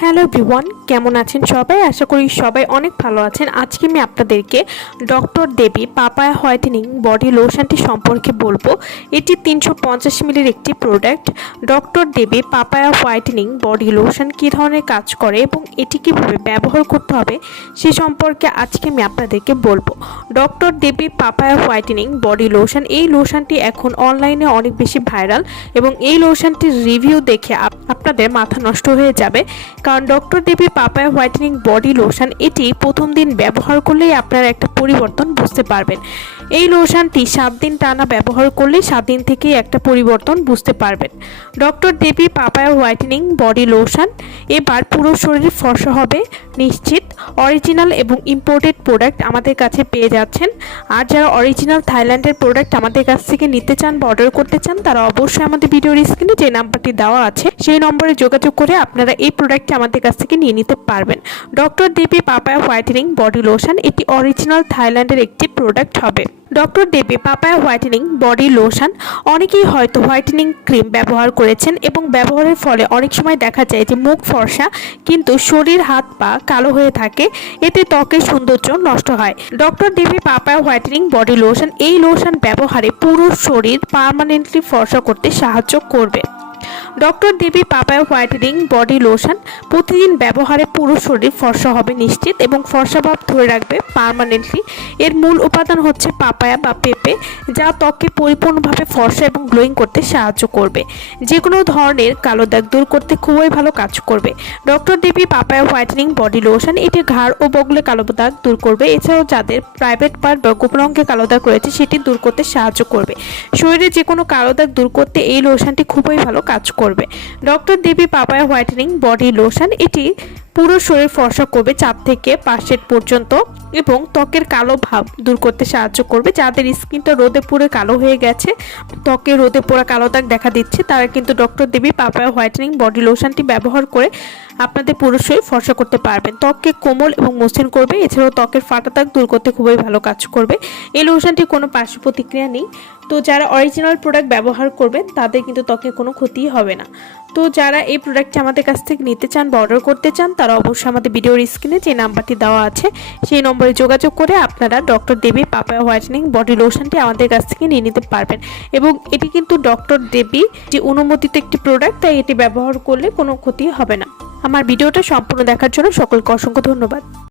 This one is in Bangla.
হ্যালো এভরিওয়ান, কেমন আছেন সবাই? আশা করি সবাই অনেক ভালো আছেন। আজকে আমি আপনাদেরকে ডক্টর দেবী পাপায়া হোয়াইটেনিং বডি লোশনটি সম্পর্কে বলবো। এটি 350 মিলির একটি প্রোডাক্ট। ডক্টর দেবী পাপায়া হোয়াইটেনিং বডি লোশন কী ধরনের কাজ করে এবং এটি কীভাবে ব্যবহার করতে হবে সে সম্পর্কে আজকে আমি আপনাদেরকে বলবো। ডক্টর দেবী পাপায়া হোয়াইটেনিং বডি লোশন, এই লোশনটি এখন অনলাইনে অনেক বেশি ভাইরাল এবং এই লোশনটির রিভিউ দেখে আপনাদের মাথা নষ্ট হয়ে যাবে। কারণ ডক্টর দেবী পাপায়া হোয়াইটেনিং বডি লোশন এটি প্রথম দিন ব্যবহার করলেই আপনারা একটা পরিবর্তন বুঝতে পারবেন। এই লোশনটি 7 দিন টানা ব্যবহার করলে 7 দিন থেকেই একটা পরিবর্তন বুঝতে পারবেন। ডক্টর দেবী পাপায়া হোয়াইটেনিং বডি লোশন এবার পুরো শরীর ফর্সা হবে নিশ্চিত। অরিজিনাল এবং ইম্পোর্টেড প্রোডাক্ট আমাদের কাছে পেয়ে যাচ্ছেন। আর যারা অরিজিনাল থাইল্যান্ডের প্রোডাক্ট আমাদের কাছ থেকে নিতে চান বা অর্ডার করতে চান তারা অবশ্যই আমাদের ভিডিওর স্ক্রিনে যে নাম্বারটি দেওয়া আছে সেই নম্বরে যোগাযোগ করে আপনারা এই প্রোডাক্টটি আমাদের কাছ থেকে নিয়ে নিতে পারবেন। ডক্টর দেবী পাপায়া হোয়াইটেনিং বডি লোশন এটি অরিজিনাল থাইল্যান্ডের একটি প্রোডাক্ট হবে। ডক্টর দেবী পাপায়া হোয়াইটেনিং বডি লোশন, অনেকেই হয়তো হোয়াইটেনিং ক্রিম ব্যবহার করেছেন এবং ব্যবহারের ফলে অনেক সময় দেখা যায় যে মুখ ফর্সা কিন্তু শরীর হাত পা কালো হয়ে থাকে, এতে ত্বকের সৌন্দর্য নষ্ট হয়। ডক্টর দেবী পাপায়া হোয়াইটেনিং বডি লোশন, এই লোশন ব্যবহারে পুরো শরীর পার্মানেন্টলি ফর্সা করতে সাহায্য করবে। ডক্টর দেবী পাপায়া হোয়াইটেনিং বডি লোশন প্রতিদিন ব্যবহারে পুরো শরীর ফর্সা হবে নিশ্চিত এবং ফর্সা ভাব ধরে রাখবে পার্মানেন্টলি। এর মূল উপাদান হচ্ছে পাপায়া বা পেঁপে, যা ত্বককে পরিপূর্ণভাবে ফর্সা এবং গ্লোয়িং করতে সাহায্য করবে। যে কোনো ধরনের কালো দাগ দূর করতে খুবই ভালো কাজ করবে। ডক্টর দেবী পাপায়া হোয়াইটেনিং বডি লোশন এটি ঘাড় ও বগলে কালো দাগ দূর করবে। এছাড়াও যাদের প্রাইভেট পার্ট বা গোপন অঙ্গে কালো দাগ রয়েছে সেটি দূর করতে সাহায্য করবে। শরীরে যে কোনো কালো দাগ দূর করতে এই লোশনটি খুবই ভালো কাজ করবে। ডক্টর দেবী পাপায়া হোয়াইটেনিং বডি লোশন এটি পুরো শরীর ফর্সা করবে 4 থেকে 5 সেট পর্যন্ত এবং ত্বকের কালো ভাব দূর করতে সাহায্য করবে। যাদের স্কিনটা রোদে পুড়ে কালো হয়ে গেছে, ত্বকে রোদে পোড়া কালো দাগ দেখা দিচ্ছে, তারা কিন্তু ডক্টর দেবী পাপায়া হোয়াইটেনিং বডি লোশনটি ব্যবহার করে আপনাদের পুরো শরীর ফর্সা করতে পারবেন। ত্বককে কোমল এবং মসৃণ করবে। এছাড়াও ত্বকের ফাটা দাগ দূর করতে খুবই ভালো কাজ করবে। এই লোশনটির কোনো পার্শ্ব প্রতিক্রিয়া নেই। তো যারা অরিজিনাল প্রোডাক্ট ব্যবহার করবেন তাদের কিন্তু ত্বকে কোনো ক্ষতি হবে না। তো যারা এই প্রোডাক্টটি আমাদের কাছ থেকে নিতে চান বা অর্ডার করতে চান তারা অবশ্যই আমাদের ভিডিওর স্ক্রিনে যে নাম্বারটি দেওয়া আছে সেই নম্বরে যোগাযোগ করে আপনারা ডক্টর দেবী পাপায়া হোয়াইটেনিং বডি লোশনটি আমাদের কাছ থেকে নিয়ে নিতে পারবেন। এবং এটি কিন্তু ডক্টর দেবী যে অনুমোদিত একটি প্রোডাক্ট, তাই এটি ব্যবহার করলে কোনো ক্ষতি হবে না। আমার ভিডিওটা সম্পূর্ণ দেখার জন্য সকলকে অসংখ্য ধন্যবাদ।